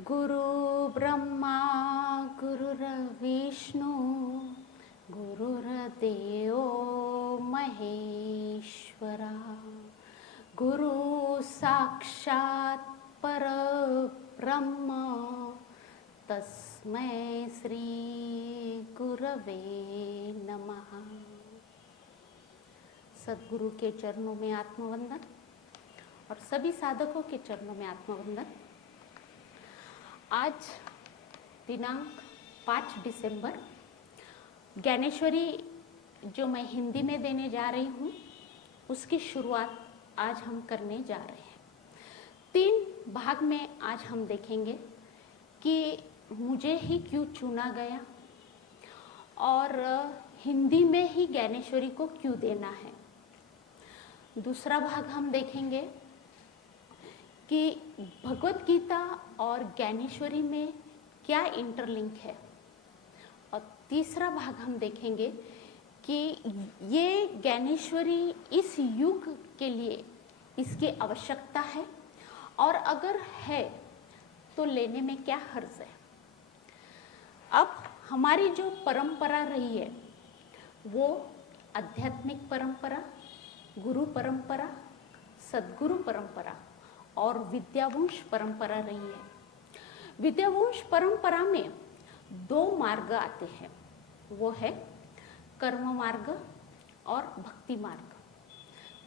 गुरु ब्रह्मा गुरुर्विष्णु गुरुर्देव महेश्वरा गुरु साक्षात् परब्रह्म तस्मै श्री गुरवे नमः। सद्गुरु के चरणों में आत्मवंदन और सभी साधकों के चरणों में आत्मवंदन। आज दिनांक 5 दिसंबर ज्ञानेश्वरी जो मैं हिंदी में देने जा रही हूँ उसकी शुरुआत आज हम करने जा रहे हैं। 3 भाग में आज हम देखेंगे कि मुझे ही क्यों चुना गया और हिंदी में ही ज्ञानेश्वरी को क्यों देना है। दूसरा भाग हम देखेंगे कि भगवत गीता और ज्ञानेश्वरी में क्या इंटरलिंक है। और तीसरा भाग हम देखेंगे कि ये ज्ञानेश्वरी इस युग के लिए इसकी आवश्यकता है और अगर है तो लेने में क्या हर्ज है। अब हमारी जो परंपरा रही है वो आध्यात्मिक परंपरा, गुरु परंपरा, सद्गुरु परंपरा और विद्यावंश परंपरा रही है। विद्यावंश परंपरा में 2 मार्ग आते हैं, वो है कर्म मार्ग और भक्ति मार्ग।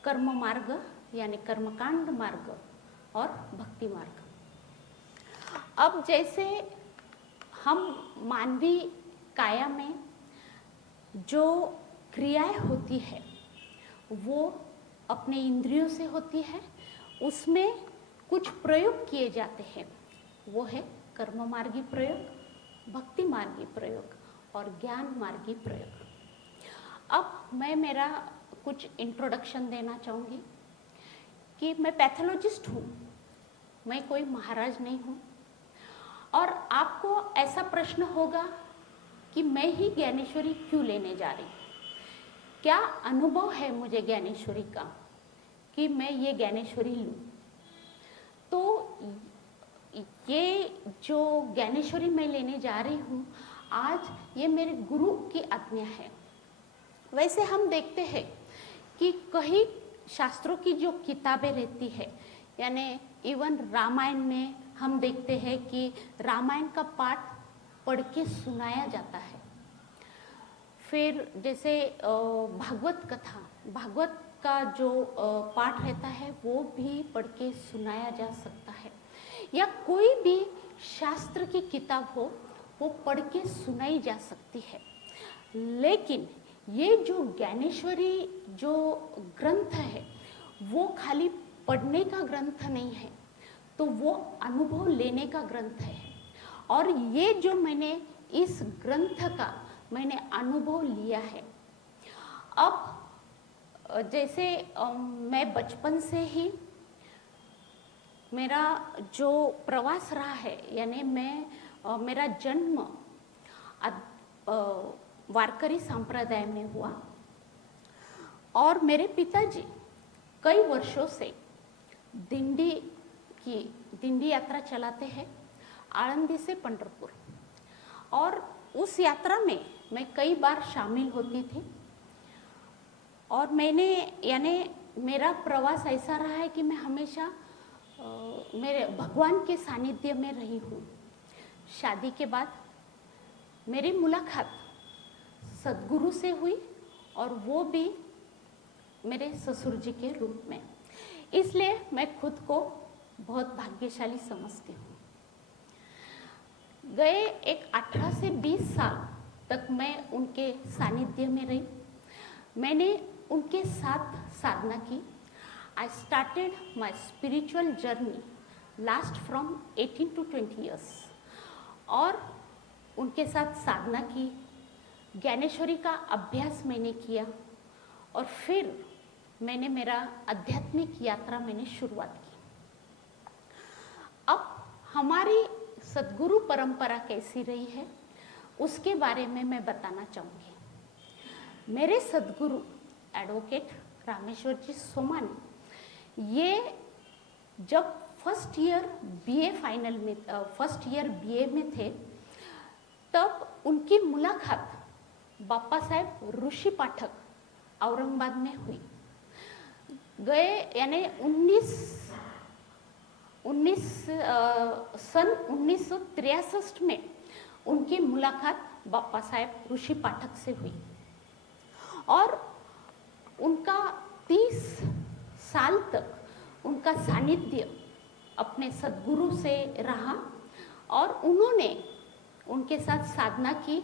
कर्म मार्ग यानी कर्मकांड मार्ग और भक्ति मार्ग। अब जैसे हम मानवीय काया में जो क्रियाएं होती है वो अपने इंद्रियों से होती है, उसमें कुछ प्रयोग किए जाते हैं, वो है कर्म मार्गी प्रयोग, भक्ति मार्गी प्रयोग और ज्ञान मार्गी प्रयोग। अब मैं मेरा कुछ इंट्रोडक्शन देना चाहूँगी कि मैं पैथोलॉजिस्ट हूँ, मैं कोई महाराज नहीं हूँ। और आपको ऐसा प्रश्न होगा कि मैं ही ज्ञानेश्वरी क्यों लेने जा रही, क्या अनुभव है मुझे ज्ञानेश्वरी का कि मैं ये ज्ञानेश्वरी लूँ। तो ये जो ज्ञानेश्वरी मैं लेने जा रही हूँ आज ये मेरे गुरु की आज्ञा है। वैसे हम देखते हैं कि कई शास्त्रों की जो किताबें रहती है, यानी इवन रामायण में हम देखते हैं कि रामायण का पाठ पढ़ के सुनाया जाता है। फिर जैसे भागवत कथा, भागवत का जो पाठ रहता है वो भी पढ़ के सुनाया जा सकता है, या कोई भी शास्त्र की किताब हो वो पढ़ के सुनाई जा सकती है। लेकिन ये जो ज्ञानेश्वरी जो ग्रंथ है वो खाली पढ़ने का ग्रंथ नहीं है, तो वो अनुभव लेने का ग्रंथ है। और ये जो मैंने इस ग्रंथ का मैंने अनुभव लिया है। अब जैसे मैं बचपन से ही मेरा जो प्रवास रहा है, यानी मेरा जन्म वारकरी संप्रदाय में हुआ और मेरे पिताजी कई वर्षों से दिंडी यात्रा चलाते हैं आळंदी से पंढरपुर, और उस यात्रा में मैं कई बार शामिल होती थी। और मैंने यानी मेरा प्रवास ऐसा रहा है कि मैं हमेशा मेरे भगवान के सानिध्य में रही हूँ। शादी के बाद मेरी मुलाकात सद्गुरु से हुई और वो भी मेरे ससुर जी के रूप में, इसलिए मैं खुद को बहुत भाग्यशाली समझती हूँ। गए एक 18 से 20 साल तक मैं उनके सानिध्य में रही। मैंने उनके साथ साधना की। I started my spiritual journey last from 18 to 20 years और उनके साथ साधना की, ज्ञानेश्वरी का अभ्यास मैंने किया और फिर मैंने मेरा आध्यात्मिक यात्रा मैंने शुरुआत की। अब हमारी सद्गुरु परंपरा कैसी रही है उसके बारे में मैं बताना चाहूँगी। मेरे सद्गुरु एडवोकेट रामेश्वर जी सोमानी, ये जब फर्स्ट ईयर बीए फाइनल में फर्स्ट ईयर बीए में थे, तब उनकी मुलाकात बाप्पा साहेब ऋषि पाठक औरंगाबाद में हुई। गए यानी 1963 में उनकी मुलाकात बाप्पा साहेब ऋषि पाठक से हुई और उनका 30 साल तक उनका सानिध्य अपने सद्गुरु से रहा और उन्होंने उनके साथ साधना की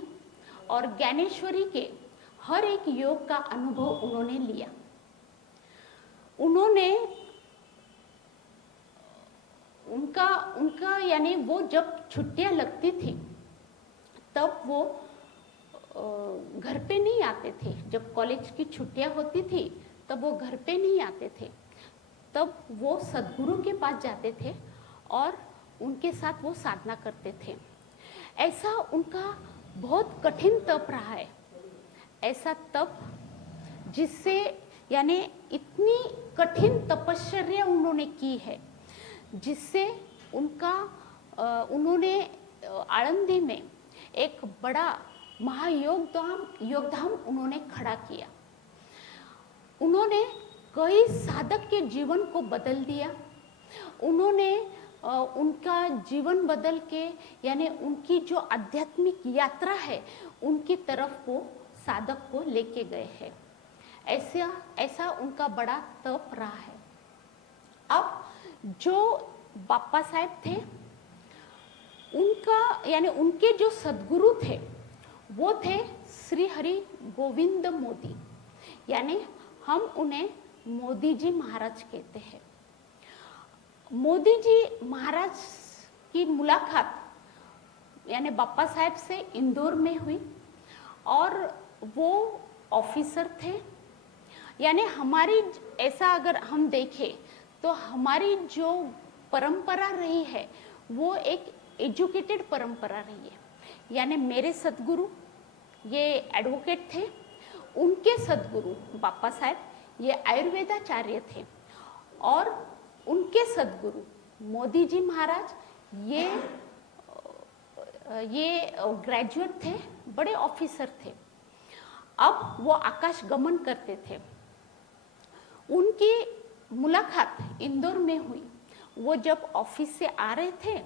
और ज्ञानेश्वरी के हर एक योग का अनुभव उन्होंने लिया। उन्होंने उनका यानी वो जब छुट्टियां लगती थी तब वो घर पे नहीं आते थे। जब कॉलेज की छुट्टियां होती थी तब वो घर पे नहीं आते थे, तब वो सद्गुरु के पास जाते थे और उनके साथ वो साधना करते थे। ऐसा उनका बहुत कठिन तप रहा है, ऐसा तप जिससे यानी इतनी कठिन तपश्चर्या उन्होंने की है जिससे उन्होंने आळंदी में एक बड़ा योगधाम उन्होंने खड़ा किया। उन्होंने कई साधक के जीवन को बदल दिया। उन्होंने उनका जीवन बदल के यानी उनकी जो आध्यात्मिक यात्रा है उनकी तरफ वो साधक को लेके गए हैं। ऐसा उनका बड़ा तप रहा है। अब जो बाप्पा साहेब थे उनका यानी उनके जो सद्गुरु थे वो थे श्री हरि गोविंद मोदी, यानी हम उन्हें मोदी जी महाराज कहते हैं। मोदी जी महाराज की मुलाकात यानी बाप्पा साहेब से इंदौर में हुई और वो ऑफिसर थे। यानी हमारी ऐसा अगर हम देखें तो हमारी जो परंपरा रही है वो एक एजुकेटेड परंपरा रही है। यानी मेरे सद्गुरु ये एडवोकेट थे, उनके सद्गुरु बाप्पा साहेब ये आयुर्वेदाचार्य थे और उनके सद्गुरु मोदी जी महाराज ये ग्रेजुएट थे, बड़े ऑफिसर थे। अब वो आकाश गमन करते थे। उनकी मुलाकात इंदौर में हुई। वो जब ऑफिस से आ रहे थे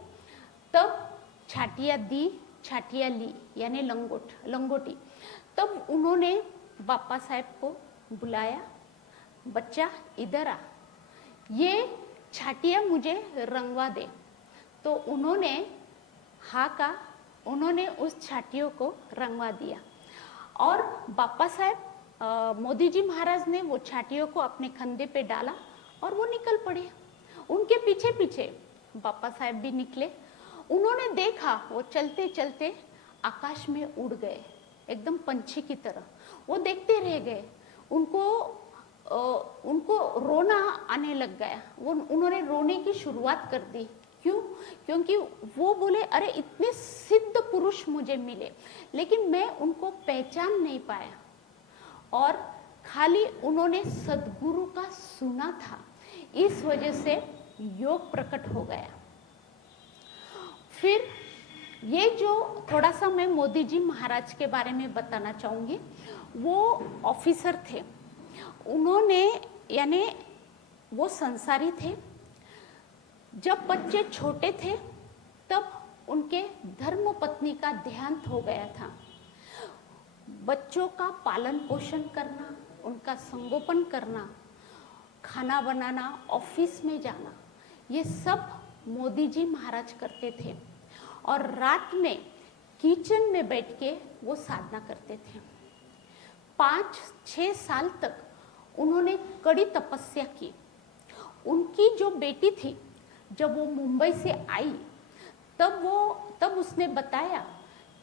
तब छाटिया ली यानी लंगोटी। तब उन्होंने बाप्पा साहेब को बुलाया, बच्चा इधर आ, ये छाटिया मुझे रंगवा दे। तो उन्होंने हाँ कहा, उन्होंने उस छाटियों को रंगवा दिया और बाप्पा साहेब मोदी जी महाराज ने वो छाटियों को अपने कंधे पे डाला और वो निकल पड़े। उनके पीछे पीछे बाप्पा साहेब भी निकले। उन्होंने देखा वो चलते चलते आकाश में उड़ गए, एकदम पंछी की तरह। वो देखते रह गए। उनको रोना आने लग गया। उन्होंने रोने की शुरुआत कर दी। क्यों? क्योंकि वो बोले अरे इतने सिद्ध पुरुष मुझे मिले लेकिन मैं उनको पहचान नहीं पाया और खाली उन्होंने सद्गुरु का सुना था, इस वजह से योग प्रकट हो गया। फिर ये जो थोड़ा सा मैं मोदी जी महाराज के बारे में बताना चाहूँगी। वो ऑफिसर थे, उन्होंने यानी वो संसारी थे। जब बच्चे छोटे थे तब उनके धर्म पत्नी का देहांत हो गया था। बच्चों का पालन पोषण करना, उनका संगोपन करना, खाना बनाना, ऑफिस में जाना, ये सब मोदी जी महाराज करते थे और रात में किचन में बैठ के वो साधना करते थे। 5-6 साल तक उन्होंने कड़ी तपस्या की। उनकी जो बेटी थी जब वो मुंबई से आई तब उसने बताया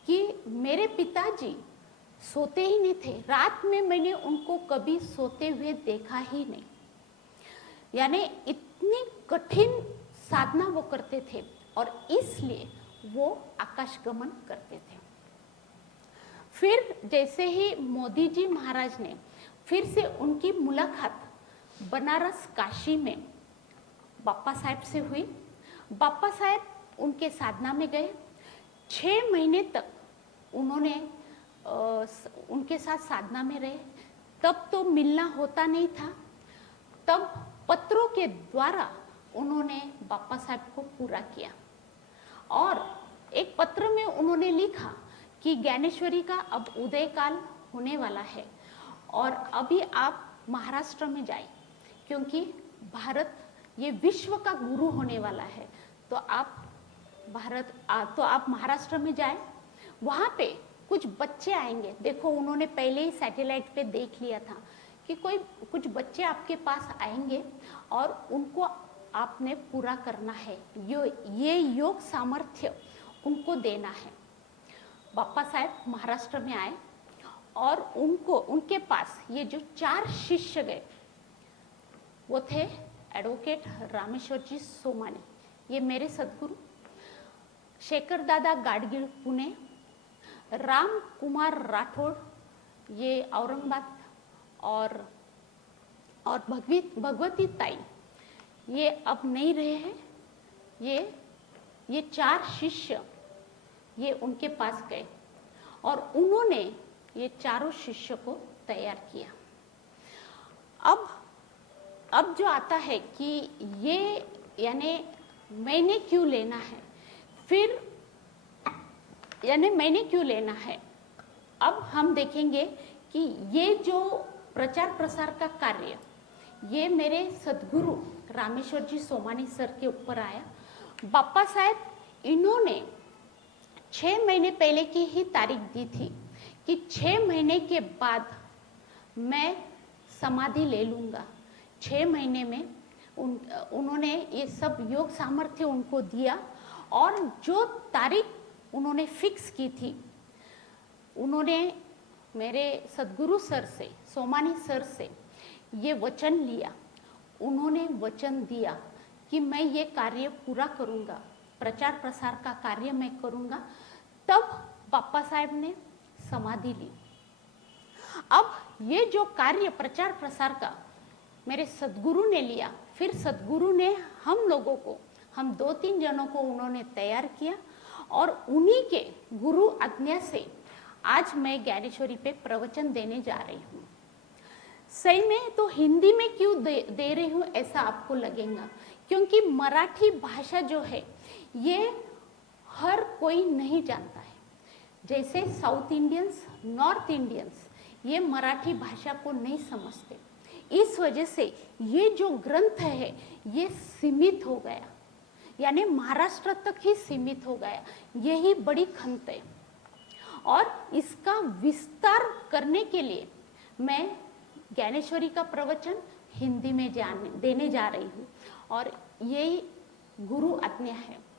कि मेरे पिताजी सोते ही नहीं थे, रात में मैंने उनको कभी सोते हुए देखा ही नहीं। यानी इतनी कठिन साधना वो करते थे और इसलिए वो आकाश गमन करते थे। फिर जैसे ही मोदी जी महाराज ने फिर से उनकी मुलाकात बनारस काशी में बाप्पा साहेब से हुई बाप्पा साहेब उनके साधना में गए। 6 महीने तक उन्होंने उनके साथ साधना में रहे। तब तो मिलना होता नहीं था, तब पत्रों के द्वारा उन्होंने बाप्पा साहेब को पूरा किया। और एक पत्र में उन्होंने लिखा कि ज्ञानेश्वरी का अब उदय काल होने वाला है और अभी आप महाराष्ट्र में जाए, क्योंकि भारत ये विश्व का गुरु होने वाला है। तो आप महाराष्ट्र में जाए, वहाँ पे कुछ बच्चे आएंगे। देखो, उन्होंने पहले ही सैटेलाइट पे देख लिया था कि कुछ बच्चे आपके पास आएंगे और उनको आपने पूरा करना है, ये योग सामर्थ्य उनको देना है। बाप्पा साहेब महाराष्ट्र में आए और उनके पास ये जो 4 शिष्य गए, वो थे एडवोकेट रामेश्वर जी सोमानी, ये मेरे सदगुरु, शेखर दादा गाडगीळ पुणे, राम कुमार राठौड़ ये औरंगाबाद, और भगवती ताई ये अब नहीं रहे हैं। ये 4 शिष्य ये उनके पास गए और उन्होंने ये चारों शिष्य को तैयार किया। अब जो आता है कि ये यानी मैंने क्यों लेना है, फिर यानी मैंने क्यों लेना है, अब हम देखेंगे कि ये जो प्रचार प्रसार का कार्य ये मेरे सदगुरु रामेश्वर जी सोमानी सर के ऊपर आया। बाप्पा साहेब इन्होंने 6 महीने पहले की ही तारीख दी थी कि 6 महीने के बाद मैं समाधि ले लूँगा। 6 महीने में उन्होंने ये सब योग सामर्थ्य उनको दिया और जो तारीख उन्होंने फिक्स की थी, उन्होंने मेरे सदगुरु सर से, सोमानी सर से ये वचन लिया। उन्होंने वचन दिया कि मैं ये कार्य पूरा करूँगा, प्रचार प्रसार का कार्य मैं करूँगा। तब बाप्पा साहेब ने समाधि ली। अब ये जो कार्य प्रचार प्रसार का मेरे सदगुरु ने लिया, फिर सदगुरु ने हम लोगों को, हम 2-3 जनों को उन्होंने तैयार किया और उन्हीं के गुरु आज्ञा से आज मैं ज्ञानेश्वरी पे प्रवचन देने जा रही हूँ। सही में तो हिंदी में क्यों दे रही हूँ ऐसा आपको लगेगा, क्योंकि मराठी भाषा जो है ये हर कोई नहीं जानता है। जैसे साउथ इंडियंस, नॉर्थ इंडियंस ये मराठी भाषा को नहीं समझते, इस वजह से ये जो ग्रंथ है ये सीमित हो गया, यानी महाराष्ट्र तक ही सीमित हो गया। यही बड़ी खंत है और इसका विस्तार करने के लिए मैं ज्ञानेश्वरी का प्रवचन हिंदी में देने जा रही हूँ और यही गुरु आज्ञा है।